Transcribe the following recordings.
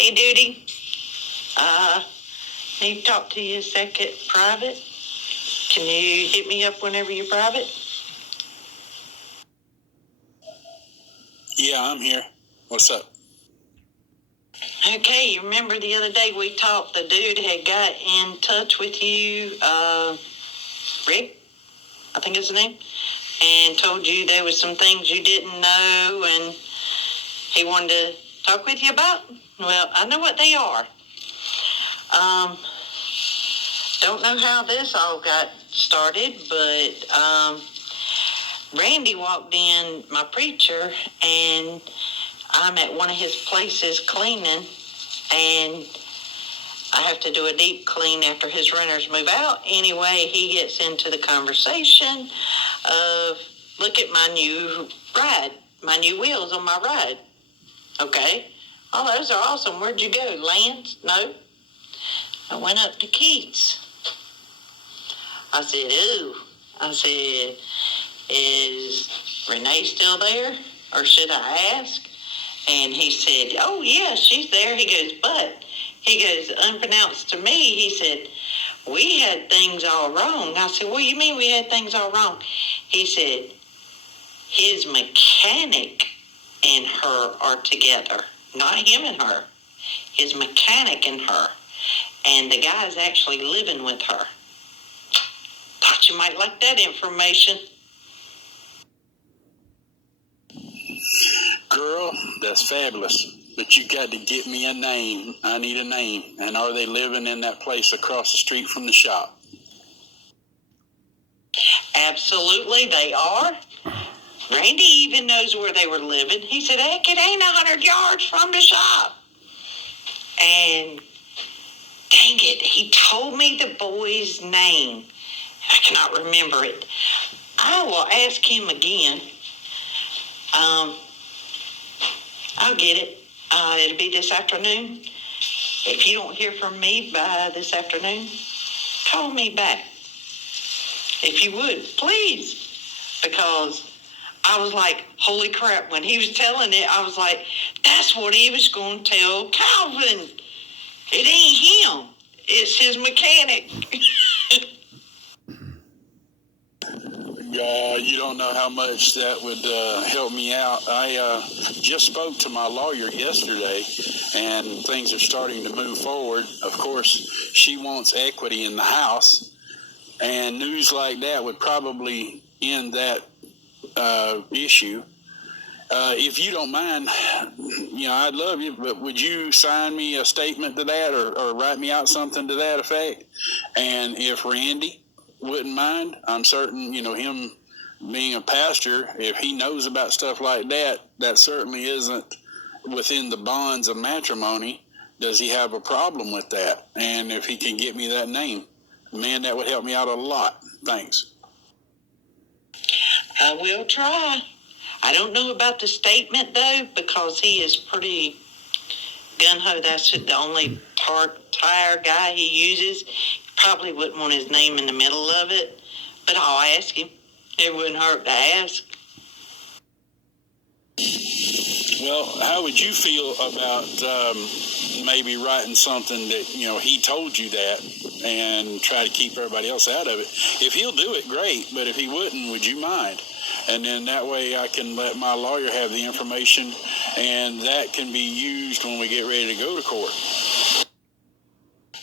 Hey, Duty. Need to talk to you a second private. Can you hit me up whenever you're private? Yeah, I'm here. What's up? Okay, you remember the other day we talked, the dude had got in touch with you, Rick, I think is his name, and told you there was some things you didn't know and he wanted to talk with you about? Well, I know what they are. Don't know how this all got started, but Randy walked in, my preacher, and I'm at one of his places cleaning, and I have to do a deep clean after his renters move out. Anyway, he gets into the conversation of, look at my new ride, my new wheels on my ride. Okay. Oh, those are awesome. Where'd you go? Lance? No. I went up to Keats. I said, ooh. I said, is Renee still there? Or should I ask? And he said, oh, yeah, she's there. He goes, unbeknownst to me, he said, we had things all wrong. I said, what do you mean we had things all wrong? He said, his mechanic and her are together. Not him and her. His mechanic and her. And the guy's actually living with her. Thought you might like that information. Girl, that's fabulous. But you got to get me a name. I need a name. And are they living in that place across the street from the shop? Absolutely, they are. Randy even knows where they were living. He said, heck, it ain't 100 yards from the shop. And dang it, he told me the boy's name. I cannot remember it. I will ask him again. I'll get it. It'll be this afternoon. If you don't hear from me by this afternoon, call me back. If you would, please. Because I was like, holy crap. When he was telling it, I was like, that's what he was going to tell Calvin. It ain't him. It's his mechanic. You don't know how much that would help me out. I just spoke to my lawyer yesterday, and things are starting to move forward. Of course, she wants equity in the house, and news like that would probably end that issue. If you don't mind, I'd love you, but would you sign me a statement to that or write me out something to that effect? And if Randy wouldn't mind, I'm certain, him being a pastor, if he knows about stuff like that, that certainly isn't within the bonds of matrimony. Does he have a problem with that? And if he can get me that name, man, that would help me out a lot. Thanks. I will try. I don't know about the statement, though, because he is pretty gung-ho. That's the only tire guy he uses. Probably wouldn't want his name in the middle of it, but I'll ask him. It wouldn't hurt to ask. Well, how would you feel about maybe writing something that, he told you that and try to keep everybody else out of it? If he'll do it, great, but if he wouldn't, would you mind? And then that way I can let my lawyer have the information, and that can be used when we get ready to go to court.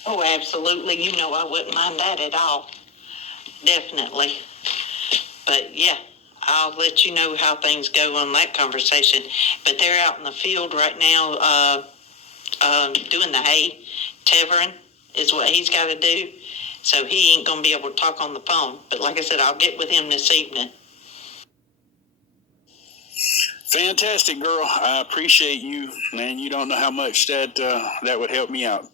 Oh, absolutely. I wouldn't mind that at all. Definitely. But, yeah, I'll let you know how things go on that conversation. But they're out in the field right now doing the hay. Tevering is what he's got to do. So he ain't going to be able to talk on the phone. But like I said, I'll get with him this evening. Fantastic, girl. I appreciate you, man. You don't know how much that would help me out.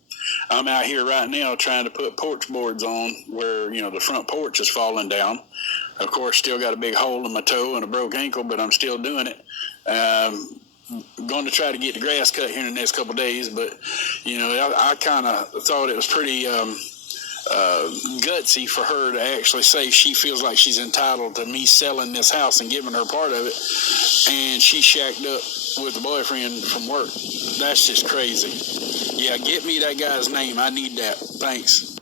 I'm out here right now trying to put porch boards on where, the front porch is falling down. Of course, still got a big hole in my toe and a broke ankle, but I'm still doing it. Going to try to get the grass cut here in the next couple of days, but, I kind of thought it was pretty gutsy for her to actually say she feels like she's entitled to me selling this house and giving her part of it, and she shacked up with the boyfriend from work. That's just crazy. Yeah, get me that guy's name. I need that. Thanks.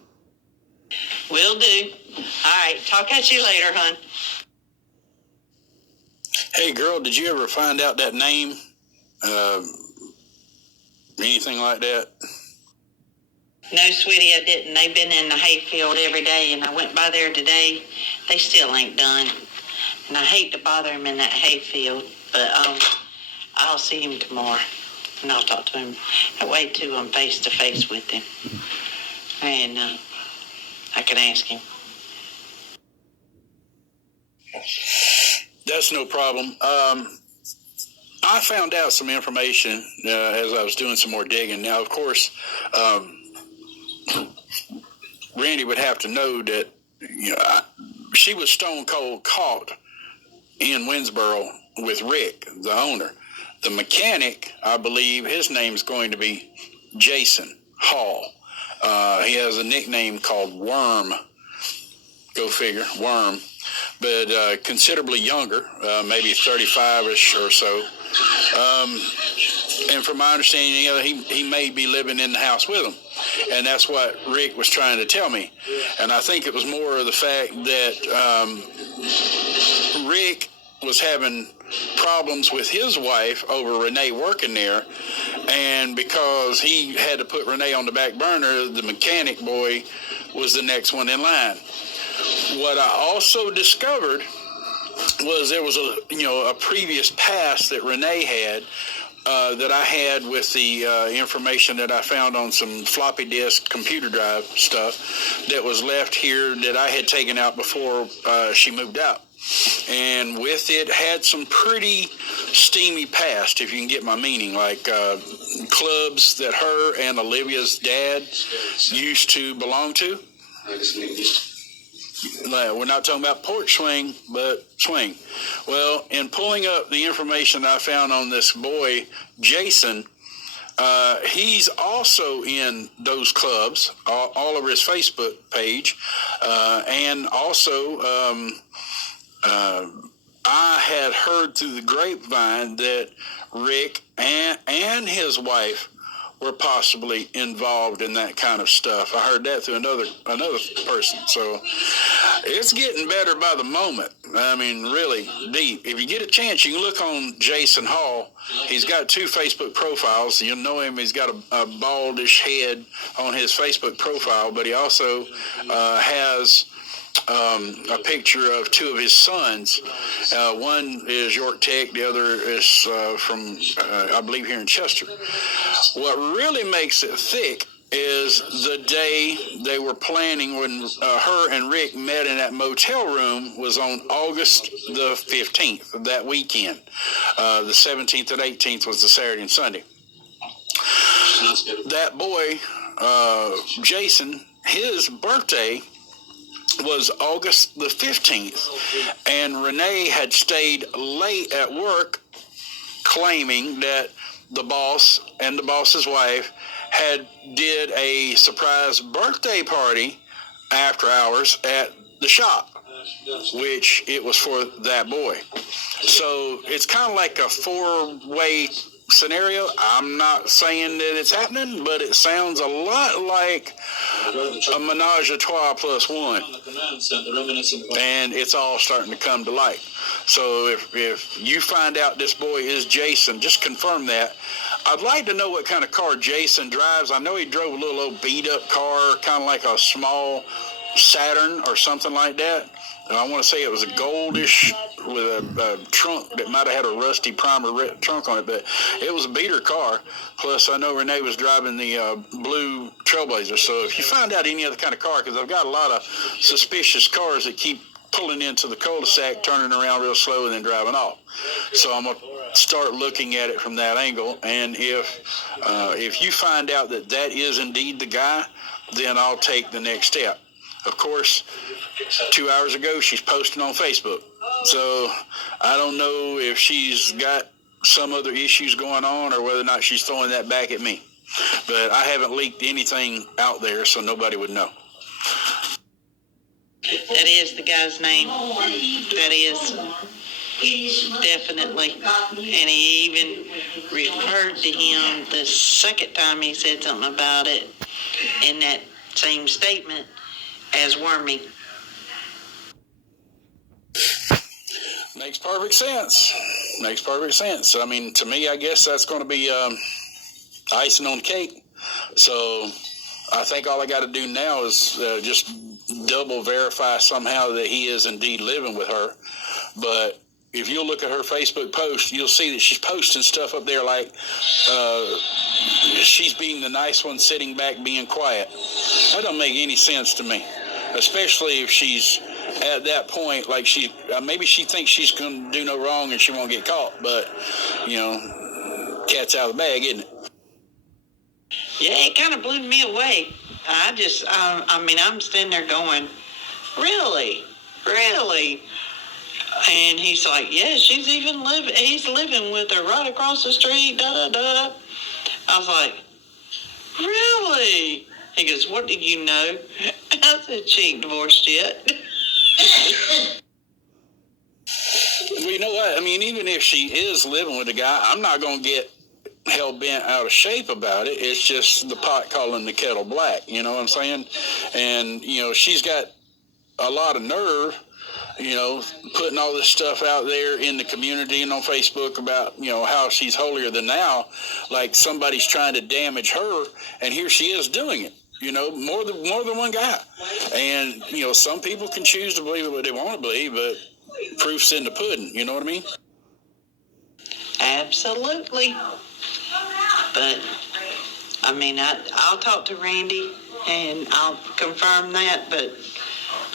Will do. All right, talk at you later, hon. Hey, girl, did you ever find out that name? Anything like that? No, sweetie, I didn't. They've been in the hayfield every day, and I went by there today. They still ain't done. And I hate to bother him in that hayfield, but I'll see him tomorrow, and I'll talk to him. That way, too, I'm face-to-face with him. And I can ask him. That's no problem. I found out some information as I was doing some more digging. Now, of course, Randy would have to know that she was stone cold caught in Winsboro with Rick, the owner. The mechanic, I believe, his name's going to be Jason Hall. He has a nickname called Worm. Go figure, Worm. But considerably younger, maybe 35-ish or so. And from my understanding, he may be living in the house with him. And that's what Rick was trying to tell me. And I think it was more of the fact that Rick was having problems with his wife over Renee working there. And because he had to put Renee on the back burner, the mechanic boy was the next one in line. What I also discovered was there was a previous past that Renee had that I had with the information that I found on some floppy disk computer drive stuff that was left here that I had taken out before she moved out. And with it had some pretty steamy past, if you can get my meaning, like clubs that her and Olivia's dad used to belong to. We're not talking about porch swing, but swing. Well, in pulling up the information I found on this boy, Jason, he's also in those clubs all over his Facebook page. And also, I had heard through the grapevine that Rick and his wife were possibly involved in that kind of stuff. I heard that through another person. So it's getting better by the moment. I mean, really deep. If you get a chance, you can look on Jason Hall. He's got 2 Facebook profiles. You'll know him. He's got a baldish head on his Facebook profile, but he also has a picture of 2 of his sons. One is York Tech, the other is from, I believe, here in Chester. What really makes it thick is the day they were planning when her and Rick met in that motel room was on August the 15th of that weekend. The 17th and 18th was the Saturday and Sunday. That boy, Jason, his birthday was August the 15th, and Renee had stayed late at work claiming that the boss and the boss's wife did a surprise birthday party after hours at the shop, which it was for that boy. So it's kind of like a 4-way scenario. I'm not saying that it's happening, but it sounds a lot like a menage a trois plus one, and it's all starting to come to light. So if you find out this boy is Jason, just confirm that. I'd like to know what kind of car Jason drives. I know he drove a little old beat up car, kind of like a small Saturn or something like that. And I want to say it was a goldish with a trunk that might have had a rusty primer trunk on it, but it was a beater car. Plus, I know Renee was driving the blue Trailblazer. So if you find out any other kind of car, because I've got a lot of suspicious cars that keep pulling into the cul-de-sac, turning around real slow, and then driving off. So I'm going to start looking at it from that angle. And if you find out that that is indeed the guy, then I'll take the next step. Of course, 2 hours ago, she's posting on Facebook. So I don't know if she's got some other issues going on or whether or not she's throwing that back at me. But I haven't leaked anything out there, so nobody would know. That is the guy's name. That is. Definitely. And he even referred to him the second time he said something about it in that same statement as Wormy. Makes perfect sense. Makes perfect sense. I mean, to me, I guess that's going to be icing on the cake. So I think all I got to do now is just double verify somehow that he is indeed living with her. But if you'll look at her Facebook post, you'll see that she's posting stuff up there like she's being the nice one, sitting back, being quiet. That don't make any sense to me, especially if she's at that point, like maybe she thinks she's going to do no wrong and she won't get caught. But, cat's out of the bag, isn't it? Yeah, it kind of blew me away. I'm standing there going, really? Really? And he's like, yeah, he's living with her right across the street, da-da-da. I was like, really? He goes, what did you know? I said, she ain't divorced yet. Well, you know what? I mean, even if she is living with a guy, I'm not going to get hell-bent out of shape about it. It's just the pot calling the kettle black, you know what I'm saying? And, she's got a lot of nerve, putting all this stuff out there in the community and on Facebook about, how she's holier than thou, like somebody's trying to damage her, and here she is doing it, more than one guy. And, some people can choose to believe what they want to believe, but proof's in the pudding, you know what I mean? Absolutely. But, I'll talk to Randy, and I'll confirm that, but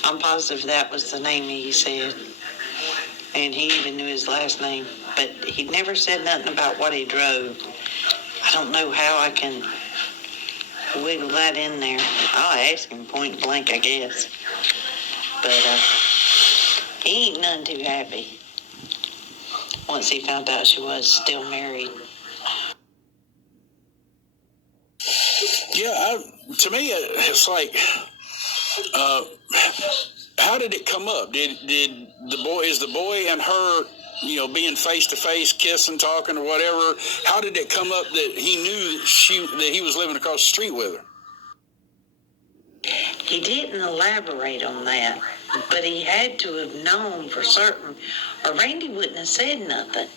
I'm positive that was the name he said. And he even knew his last name. But he never said nothing about what he drove. I don't know how I can wiggle that in there. I'll ask him point blank, I guess. But he ain't none too happy once he found out she was still married. Yeah, to me, it's like... how did it come up? Is the boy and her, being face to face, kissing, talking, or whatever? How did it come up that he knew that he was living across the street with her? He didn't elaborate on that, but he had to have known for certain, or Randy wouldn't have said nothing.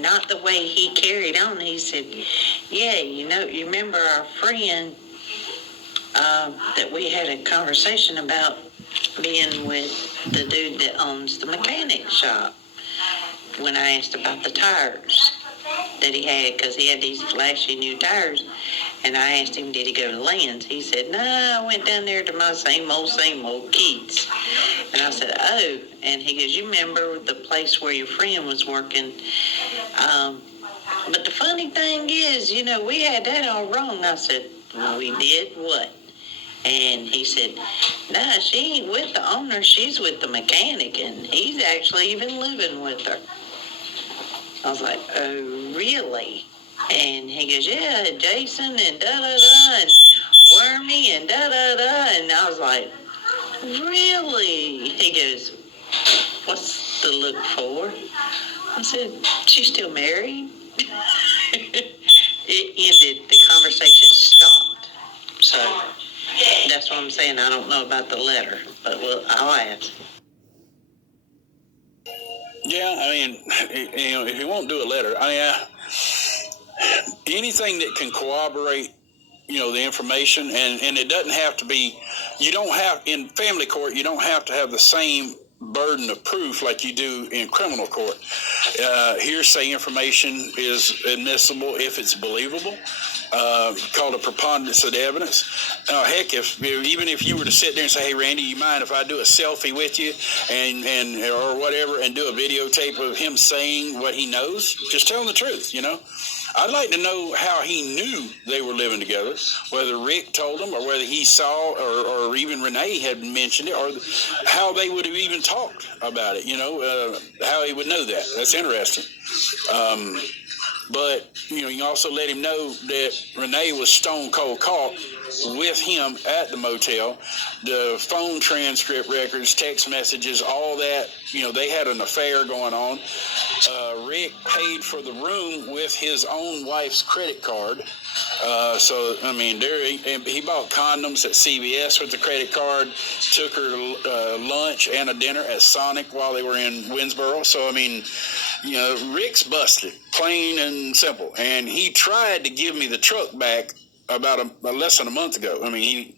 Not the way he carried on. He said, yeah, you remember our friend that we had a conversation about being with the dude that owns the mechanic shop when I asked about the tires that he had, because he had these flashy new tires, and I asked him, did he go to Land's? He said, no, I went down there to my same old Keats. And I said, oh, and he goes, you remember the place where your friend was working? But the funny thing is, we had that all wrong. I said, well, we did what? And he said, nah, she ain't with the owner. She's with the mechanic, and he's actually even living with her. I was like, oh, really? And he goes, yeah, Jason and da-da-da and Wormy and da-da-da. And I was like, really? He goes, what's the look for? I said, she's still married? It ended. The conversation stopped. So... that's what I'm saying. I don't know about the letter, but I'll ask. Yeah, if you won't do a letter, anything that can corroborate, the information, and it doesn't have to be, in family court, you don't have to have the same burden of proof like you do in criminal court. Hearsay information is admissible if it's believable. Called a preponderance of the evidence. Heck, even if you were to sit there and say, hey, Randy, you mind if I do a selfie with you and or whatever, and do a videotape of him saying what he knows? Just tell him the truth, I'd like to know how he knew they were living together, whether Rick told him or whether he saw or even Renee had mentioned it, or how they would have even talked about it, how he would know that. That's interesting. But, you also let him know that Renee was stone cold caught with him at the motel. The phone transcript records, text messages, all that, they had an affair going on. Rick paid for the room with his own wife's credit card. He bought condoms at CVS with the credit card, took her to lunch and a dinner at Sonic while they were in Winsboro. So, Rick's busted, plain and simple. And he tried to give me the truck back about less than a month ago. He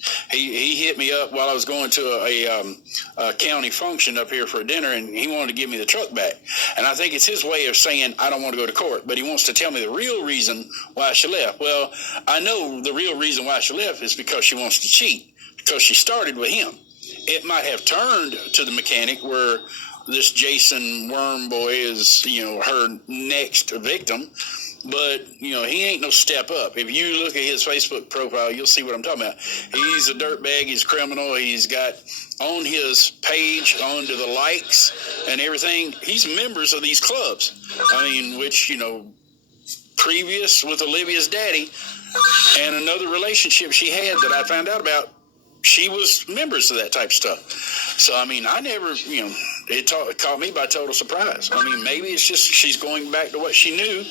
hit me up while I was going to a county function up here for a dinner, and he wanted to give me the truck back. And I think it's his way of saying, I don't want to go to court, but he wants to tell me the real reason why she left. Well, I know the real reason why she left is because she wants to cheat, because she started with him. It might have turned to the mechanic where this Jason Worm boy is, her next victim. But, he ain't no step up. If you look at his Facebook profile, you'll see what I'm talking about. He's a dirtbag. He's a criminal. He's got on his page, under the likes and everything, he's members of these clubs. Which, previous with Olivia's daddy and another relationship she had that I found out about, she was members of that type of stuff. So, I never, it caught me by total surprise. Maybe it's just she's going back to what she knew,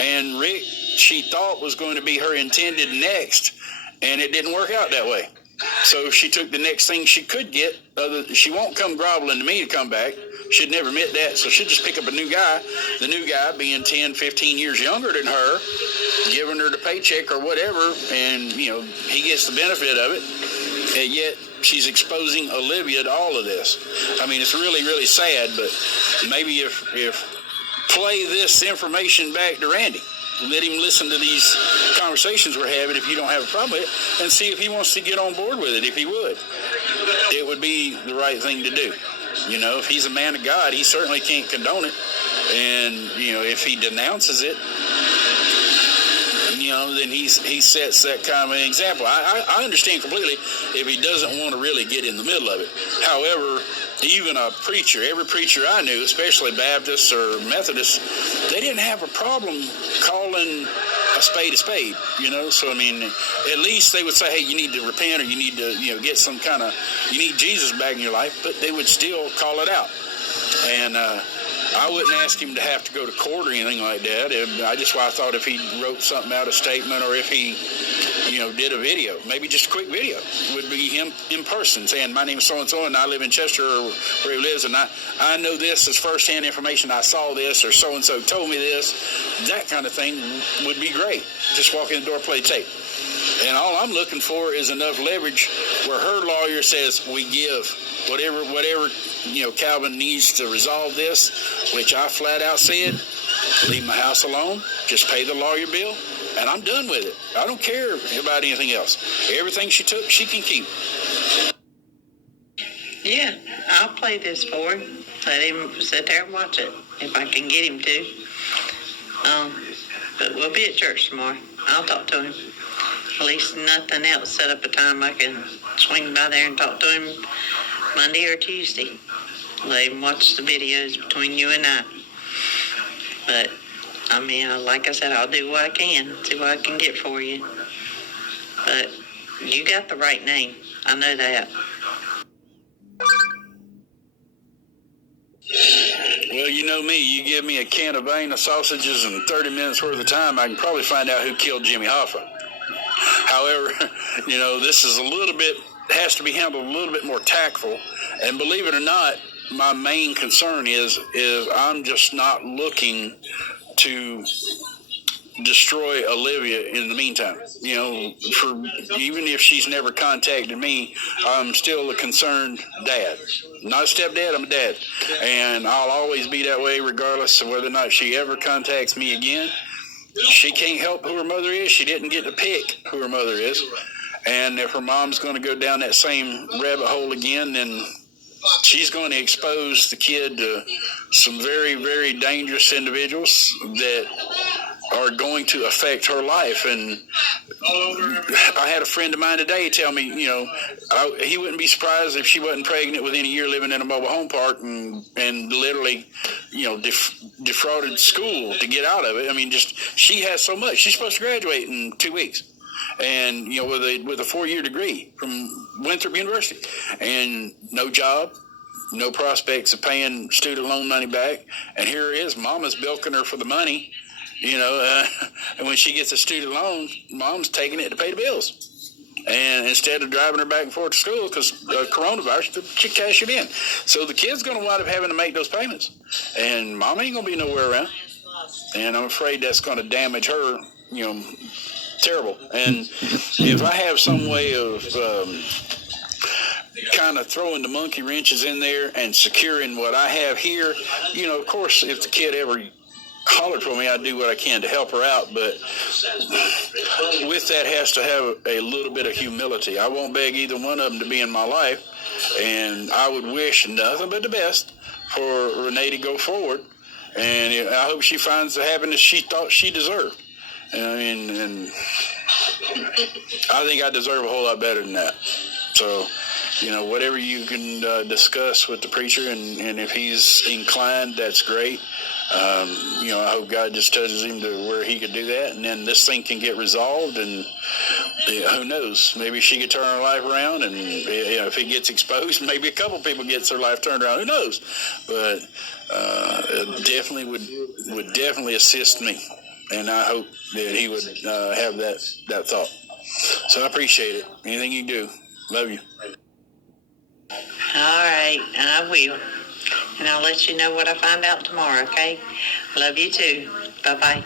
and Rick, she thought was going to be her intended next, and it didn't work out that way. So she took the next thing she could get. She won't come groveling to me to come back. She'd never admit that, so she'd just pick up a new guy, the new guy being 10, 15 years younger than her, giving her the paycheck or whatever, and, he gets the benefit of it. And yet she's exposing Olivia to all of this. It's really, really sad, but maybe if play this information back to Randy, let him listen to these conversations we're having if you don't have a problem with it, and see if he wants to get on board with it. If he would, it would be the right thing to do. If he's a man of God, he certainly can't condone it. And, if he denounces it, then he sets that kind of an example. I understand completely if he doesn't want to really get in the middle of it. However, even a preacher, every preacher I knew, especially Baptists or Methodists, they didn't have a problem calling a spade, So, at least they would say, hey, you need to repent, or you need to, get some kind of, you need Jesus back in your life, but they would still call it out. And, I wouldn't ask him to have to go to court or anything like that. I thought if he wrote something out, a statement, or if he, did a video, maybe just a quick video, would be him in person saying, my name is so-and-so, and I live in Chester, or where he lives, and I know this is firsthand information. I saw this, or so-and-so told me this. That kind of thing would be great. Just walk in the door, play tape. And all I'm looking for is enough leverage where her lawyer says, we give whatever, Calvin needs to resolve this, which I flat out said, leave my house alone, just pay the lawyer bill, and I'm done with it. I don't care about anything else. Everything she took, she can keep. Yeah, I'll play this for him. Let him sit there and watch it, if I can get him to. But we'll be at church tomorrow. I'll talk to him. At least nothing else. Set up a time I can swing by there and talk to him Monday or Tuesday. Let him watch the videos between you and I. But, like I said, I'll do what I can, see what I can get for you. But you got the right name. I know that. Well, you know me. You give me a can of Vienna sausages and 30 minutes worth of time, I can probably find out who killed Jimmy Hoffa. However, this is has to be handled a little bit more tactful. And believe it or not, my main concern is I'm just not looking to destroy Olivia in the meantime. For even if she's never contacted me, I'm still a concerned dad. Not a stepdad, I'm a dad. And I'll always be that way regardless of whether or not she ever contacts me again. She can't help who her mother is. She didn't get to pick who her mother is. And if her mom's going to go down that same rabbit hole again, then she's going to expose the kid to some very, very dangerous individuals that are going to affect her life. And I had a friend of mine today tell me, he wouldn't be surprised if she wasn't pregnant within a year living in a mobile home park and literally, defrauded school to get out of it. I mean, she has so much. She's supposed to graduate in 2 weeks. And, with a 4-year degree from Winthrop University, and no job, no prospects of paying student loan money back. And here it is, mama's bilking her for the money, and when she gets a student loan, mom's taking it to pay the bills. And instead of driving her back and forth to school because coronavirus, she cash it in. So the kid's going to wind up having to make those payments. And mom ain't going to be nowhere around. And I'm afraid that's going to damage her, terrible. And if I have some way of kind of throwing the monkey wrenches in there and securing what I have here, of course, if the kid ever hollered for me, I'd do what I can to help her out. But with that has to have a little bit of humility. I won't beg either one of them to be in my life, and I would wish nothing but the best for Renee to go forward. And I hope she finds the happiness she thought she deserved. And I think I deserve a whole lot better than that. So, whatever you can discuss with the preacher, and if he's inclined, that's great. I hope God just touches him to where he could do that, and then this thing can get resolved, and who knows, maybe she could turn her life around, and if it gets exposed, maybe a couple people gets their life turned around, who knows. But it definitely would definitely assist me, and I hope that he would have that thought. So I appreciate it. Anything you do. Love you. All right, I will. And I'll let you know what I find out tomorrow, okay? Love you too. Bye-bye.